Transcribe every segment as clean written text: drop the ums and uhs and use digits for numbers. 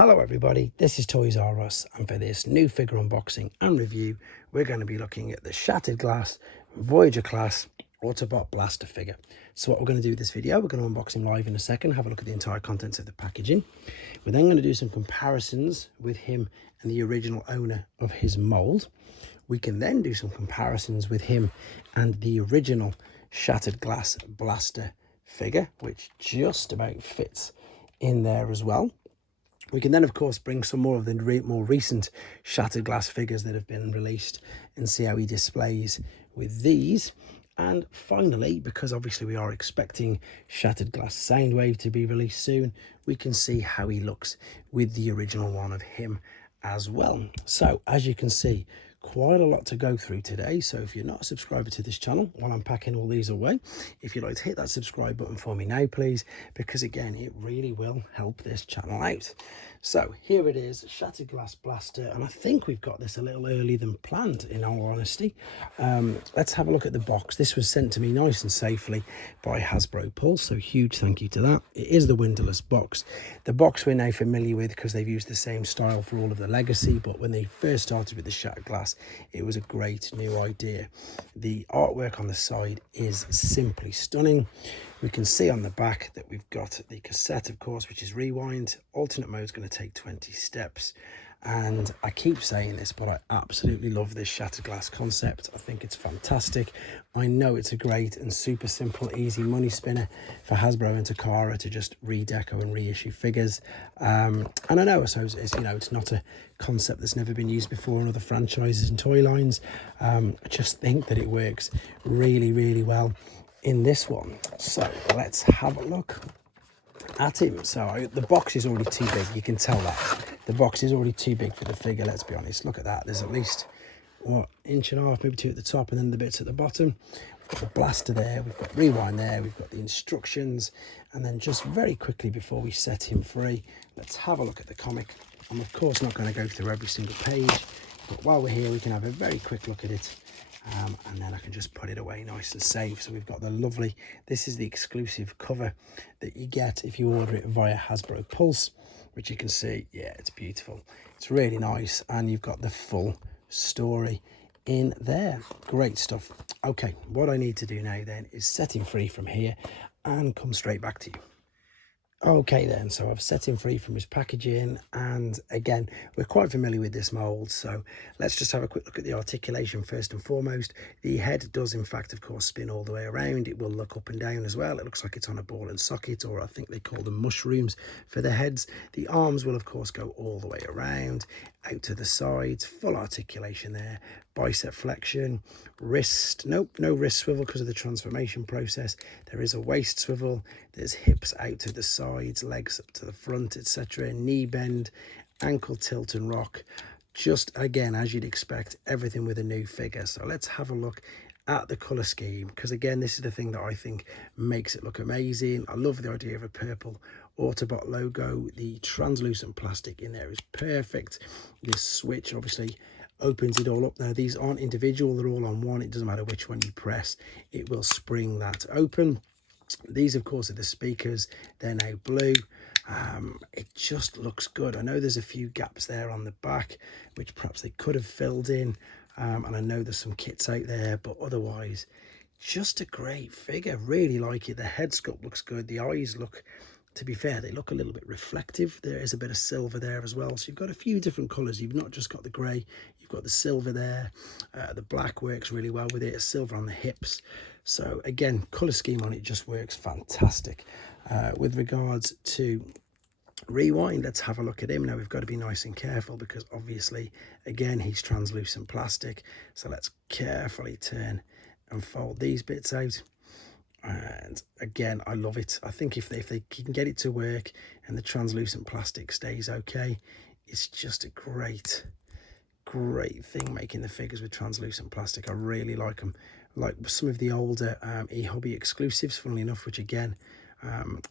Hello everybody, this is Toys R Us, and for this new figure unboxing and review we're going to be looking at the Shattered Glass Voyager class Autobot Blaster figure. So what we're going to do with this video, we're going to unbox him live in a second, have a look at the entire contents of the packaging. We're then going to do some comparisons with him and the original owner of his mold. We can then do some comparisons with him and the original Shattered Glass Blaster figure, which just about fits in there as well. We can then, of course, bring some more of the more recent Shattered Glass figures that have been released and see how he displays with these. And finally, because obviously we are expecting Shattered Glass Soundwave to be released soon, we can see how he looks with the original one of him as well. So, as you can see, quite a lot to go through today. So if you're not a subscriber to this channel while I'm packing all these away, if you'd like to hit that subscribe button for me now, please, because again, it really will help this channel out. So here it is, Shattered Glass Blaster, and I think we've got this a little earlier than planned, in all honesty. Let's have a look at the box. This was sent to me nice and safely by Hasbro Pulse, so huge thank you to that. It is the windowless box. The box we're now familiar with because they've used the same style for all of the Legacy, but when they first started with the Shattered Glass, it was a great new idea. The artwork on the side is simply stunning. We can see on the back that we've got the cassette, of course, which is rewind. Alternate mode is going to take 20 steps. And I keep saying this, but I absolutely love this Shattered Glass concept. I think it's fantastic. I know it's a great and super simple, easy money spinner for Hasbro and Takara to just redeco and reissue figures. And I know, so it's not a concept that's never been used before in other franchises and toy lines. I just think that it works really, really well in this one. So let's have a look at him. So the box is already too big, you can tell that. The box is already too big for the figure, let's be honest. Look at that, there's at least, what, inch and a half, maybe two at the top, and then the bits at the bottom. We've got the blaster there, we've got rewind there, we've got the instructions, and then just very quickly before we set him free, let's have a look at the comic. I'm of course not going to go through every single page, but while we're here we can have a very quick look at it. And then I can just put it away nice and safe. So we've got the lovely, this is the exclusive cover that you get if you order it via Hasbro Pulse, which you can see, yeah, it's beautiful. It's really nice, and you've got the full story in there. Great stuff. Okay, what I need to do now then is set him free from here and come straight back to you. Okay then, so I've set him free from his packaging, and again, we're quite familiar with this mold, so let's just have a quick look at the articulation first and foremost. The head does in fact, of course, spin all the way around. It will look up and down as well. It looks like it's on a ball and socket, or I think they call them mushrooms for the heads. The arms will of course go all the way around, out to the sides, full articulation there. Bicep flexion, wrist, nope, no wrist swivel because of the transformation process. There is a waist swivel, there's hips out to the sides, legs up to the front, etc. Knee bend, ankle tilt and rock. Just again, as you'd expect, everything with a new figure. So let's have a look at the color scheme, because again, this is the thing that I think makes it look amazing. I love the idea of a purple Autobot logo. The translucent plastic in there is perfect. This switch obviously opens it all up. Now these aren't individual, they're all on one. It doesn't matter which one you press, it will spring that open. These of course are the speakers, they're now blue. It just looks good. I know there's a few gaps there on the back which perhaps they could have filled in, and I know there's some kits out there, but otherwise just a great figure. Really like it. The head sculpt looks good. The eyes look, to be fair, they look a little bit reflective. There is a bit of silver there as well. So you've got a few different colours. You've not just got the grey, you've got the silver there. The black works really well with it. Silver on the hips. So again, colour scheme on it just works fantastic. With regards to rewind, let's have a look at him. Now we've got to be nice and careful because obviously, again, he's translucent plastic. So let's carefully turn and fold these bits out. And again, I love it. I think if they can get it to work and the translucent plastic stays okay, it's just a great thing making the figures with translucent plastic. I really like them. Like some of the older Ehobby exclusives, funnily enough, which again,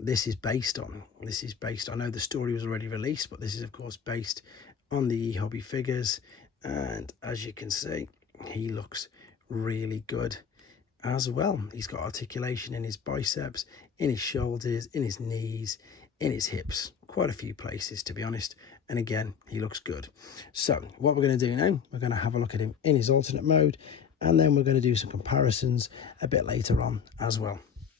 this is based on. I know the story was already released, but this is of course based on the Ehobby figures. And as you can see, he looks really good as well. He's got articulation in his biceps, in his shoulders, in his knees, in his hips, quite a few places to be honest, and again he looks good. So what we're going to do now, we're going to have a look at him in his alternate mode, and then we're going to do some comparisons a bit later on as well.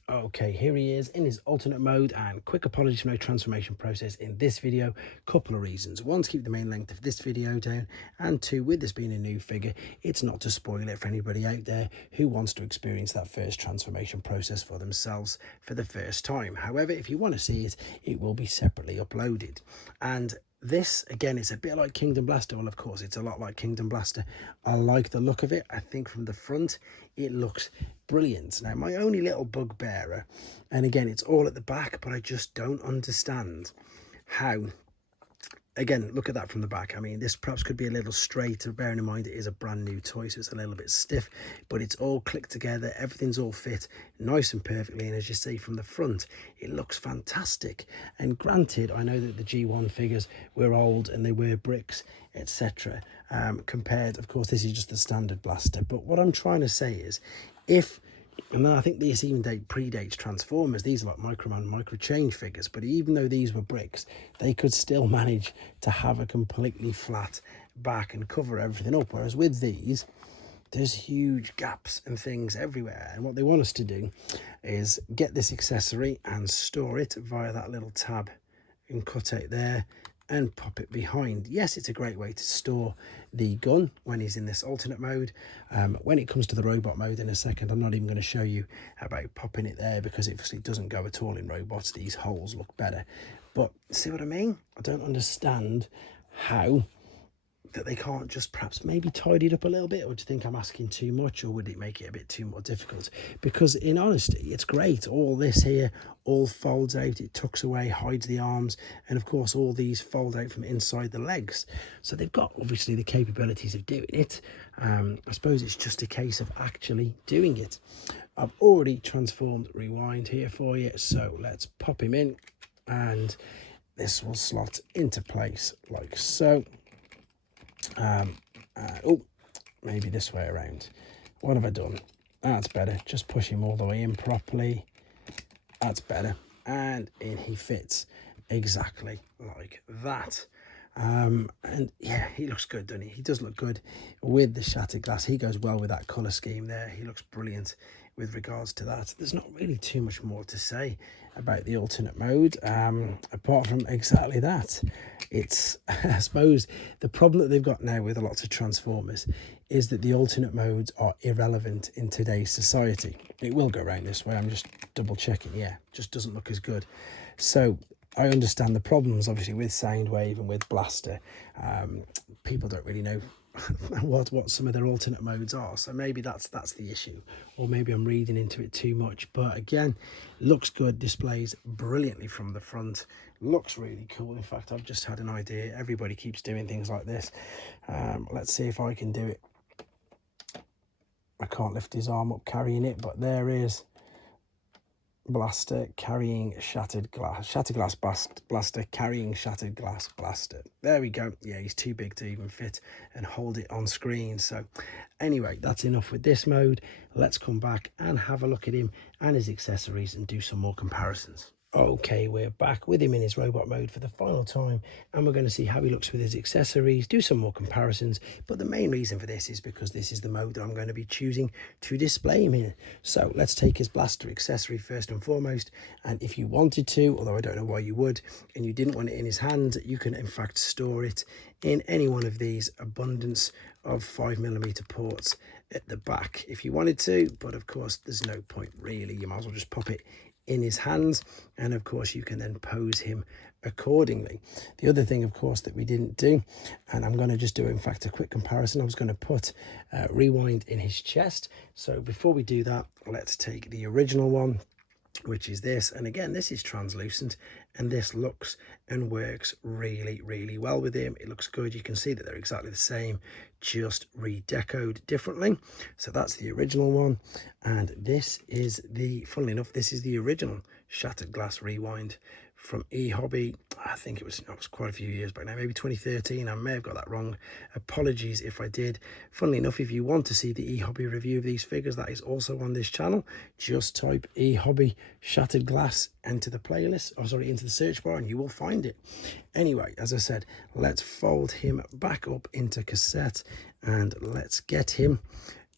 Okay, here he is in his alternate mode, and quick apologies for no transformation process in this video. Couple of reasons: one, to keep the main length of this video down, and two, with this being a new figure, it's not to spoil it for anybody out there who wants to experience that first transformation process for themselves for the first time. However, if you want to see it, it will be separately uploaded. And this, again, it's a bit like Kingdom Blaster. Well, of course, it's a lot like Kingdom Blaster. I like the look of it. I think from the front, it looks brilliant. Now, my only little bugbearer, and again, it's all at the back, but I just don't understand how... Again, look at that from the back. I mean, this perhaps could be a little straighter, bearing in mind it is a brand new toy, so it's a little bit stiff, but it's all clicked together. Everything's all fit nice and perfectly. And as you see from the front, it looks fantastic. And granted, I know that the G1 figures were old and they were bricks, etc. Compared, of course, this is just the standard blaster. But what I'm trying to say is, and I think this even predates Transformers. These are like Microman, Micro Change figures. But even though these were bricks, they could still manage to have a completely flat back and cover everything up. Whereas with these, there's huge gaps and things everywhere. And what they want us to do is get this accessory and store it via that little tab and cut out there and pop it behind. Yes, it's a great way to store the gun when he's in this alternate mode. When it comes to the robot mode in a second, I'm not even going to show you about popping it there, because it obviously doesn't go at all in robots. These holes look better. But see what I mean? I don't understand how that they can't just perhaps maybe tidy it up a little bit. Or do you think I'm asking too much, or would it make it a bit too more difficult? Because in honesty, it's great. All this here all folds out, it tucks away, hides the arms, and of course all these fold out from inside the legs. So they've got obviously the capabilities of doing it. I suppose it's just a case of actually doing it. I've already transformed Rewind here for you, so let's pop him in, and this will slot into place like so. Oh, maybe this way around. What have I done? That's better. Just push him all the way in properly. That's better. And in he fits exactly like that. And yeah, he looks good, doesn't he? He does look good with the shattered glass. He goes well with that colour scheme there. He looks brilliant with regards to that. There's not really too much more to say about the alternate mode, apart from exactly that. It's, I suppose, the problem that they've got now with lots of Transformers is that the alternate modes are irrelevant in today's society. It will go around this way. I'm just double checking. Yeah, just doesn't look as good. So I understand the problems, obviously, with Soundwave and with Blaster. People don't really know what some of their alternate modes are, so maybe that's the issue, or maybe I'm reading into it too much. But again, looks good, displays brilliantly from the front, looks really cool. In fact, I've just had an idea. Everybody keeps doing things like this. Let's see if I can do it. I can't lift his arm up carrying it, but there is Blaster carrying shattered glass, Blaster carrying shattered glass Blaster. There we go. Yeah, he's too big to even fit and hold it on screen. So anyway, that's enough with this mode. Let's come back and have a look at him and his accessories and do some more comparisons. Okay, we're back with him in his robot mode for the final time, and we're going to see how he looks with his accessories, do some more comparisons. But the main reason for this is because this is the mode that I'm going to be choosing to display him in. So let's take his Blaster accessory first and foremost. And if you wanted to, although I don't know why you would, and you didn't want it in his hand, you can in fact store it in any one of these abundance of 5mm ports at the back if you wanted to. But of course, there's no point really. You might as well just pop it in his hands, and of course you can then pose him accordingly. The other thing, of course, that we didn't do, and I'm going to just do in fact a quick comparison, I was going to put Rewind in his chest. So before we do that, let's take the original one, which is this. And again, this is translucent, and this looks and works really well with him. It looks good. You can see that they're exactly the same, just redecoed differently. So that's the original one, and this is the, funnily enough, this is the original shattered glass Rewind from Ehobby. I think it was quite a few years back now, maybe 2013. I may have got that wrong. Apologies if I did. Funnily enough, if you want to see the Ehobby review of these figures, that is also on this channel. Just type Ehobby Shattered Glass into the playlist, into the search bar, and you will find it. Anyway, as I said, let's fold him back up into cassette and let's get him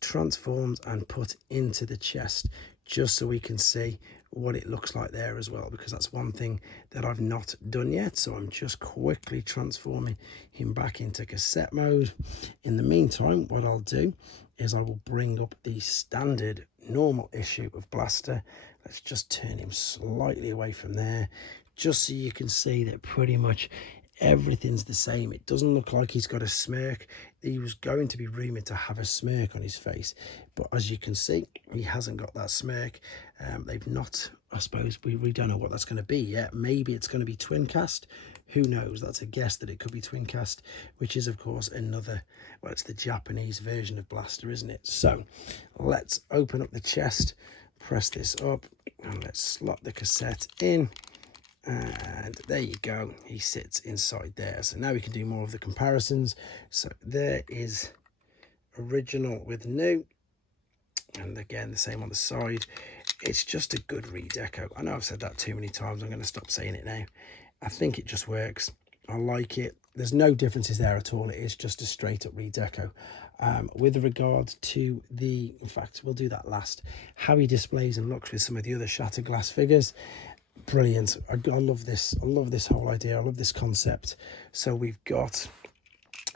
transformed and put into the chest, just so we can see what it looks like there as well, because that's one thing that I've not done yet. So I'm just quickly transforming him back into cassette mode. In the meantime, what I'll do is I will bring up the standard normal issue of Blaster. Let's just turn him slightly away from there, just so you can see that pretty much everything's the same. It doesn't look like he's got a smirk. He was going to be rumoured to have a smirk on his face, but as you can see, he hasn't got that smirk. They've not, I suppose, we don't know what that's going to be yet. Maybe it's going to be twin cast. Who knows? That's a guess that it could be twin cast, which is of course another, well, it's the Japanese version of Blaster, isn't it? So let's open up the chest, press this up, and let's slot the cassette in. And there you go, he sits inside there. So now we can do more of the comparisons. So there is original with new, and again the same on the side. It's just a good redeco. I know I've said that too many times. I'm going to stop saying it now. I think it just works. I like it. There's no differences there at all. It is just a straight up redeco. With regard to the, in fact, we'll do that last, how he displays and looks with some of the other Shattered Glass figures. Brilliant. I love this. I love this whole idea. I love this concept. So we've got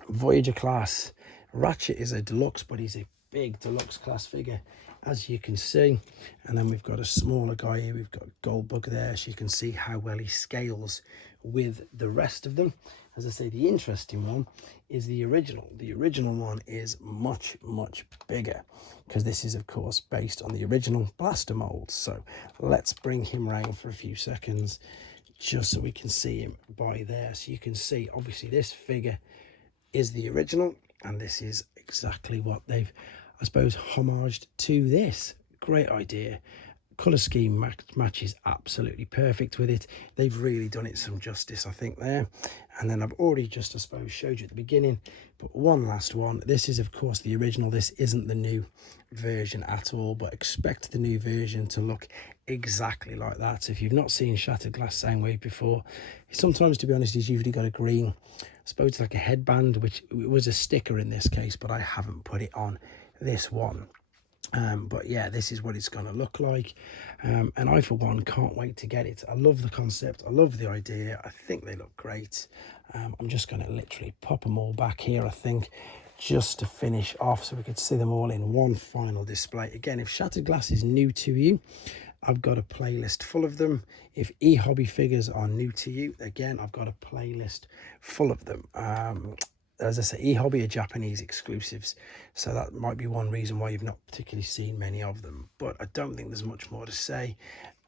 Voyager class. Ratchet is a deluxe, but he's a big deluxe class figure, as you can see. And then we've got a smaller guy here. We've got Goldbug there, so you can see how well he scales with the rest of them. As I say, the interesting one is the original. The original one is much, much bigger, because this is, of course, based on the original Blaster mold. So let's bring him around for a few seconds, just so we can see him by there. So you can see, obviously, this figure is the original, and this is exactly what they've, I suppose, homaged to this. Great idea. Colour scheme matches absolutely perfect with it. They've really done it some justice, I think, there. And then I've already just, I suppose, showed you at the beginning, but one last one. This is, of course, the original. This isn't the new version at all, but expect the new version to look exactly like that. So if you've not seen Shattered Glass Soundwave before, sometimes, to be honest, he's usually got a green, I suppose it's like a headband, which was a sticker in this case, but I haven't put it on this one. But yeah, this is what it's going to look like, and I for one can't wait to get it. I love the concept, I love the idea, I think they look great. I'm just going to literally pop them all back here, I think, just to finish off, so we could see them all in one final display. Again, if Shattered Glass is new to you, I've got a playlist full of them. If Ehobby figures are new to you, again, I've got a playlist full of them. As I say, Ehobby are Japanese exclusives, so that might be one reason why you've not particularly seen many of them. But I don't think there's much more to say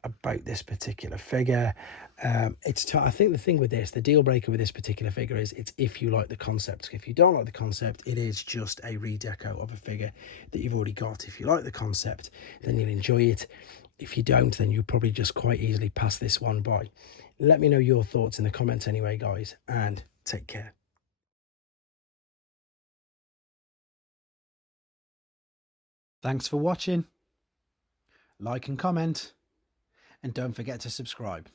about this particular figure. I think the thing with this, the deal breaker with this particular figure is it's if you like the concept. If you don't like the concept, it is just a redeco of a figure that you've already got. If you like the concept, then you'll enjoy it. If you don't, then you'll probably just quite easily pass this one by. Let me know your thoughts in the comments anyway, guys, and take care. Thanks for watching. Like and comment, and don't forget to subscribe.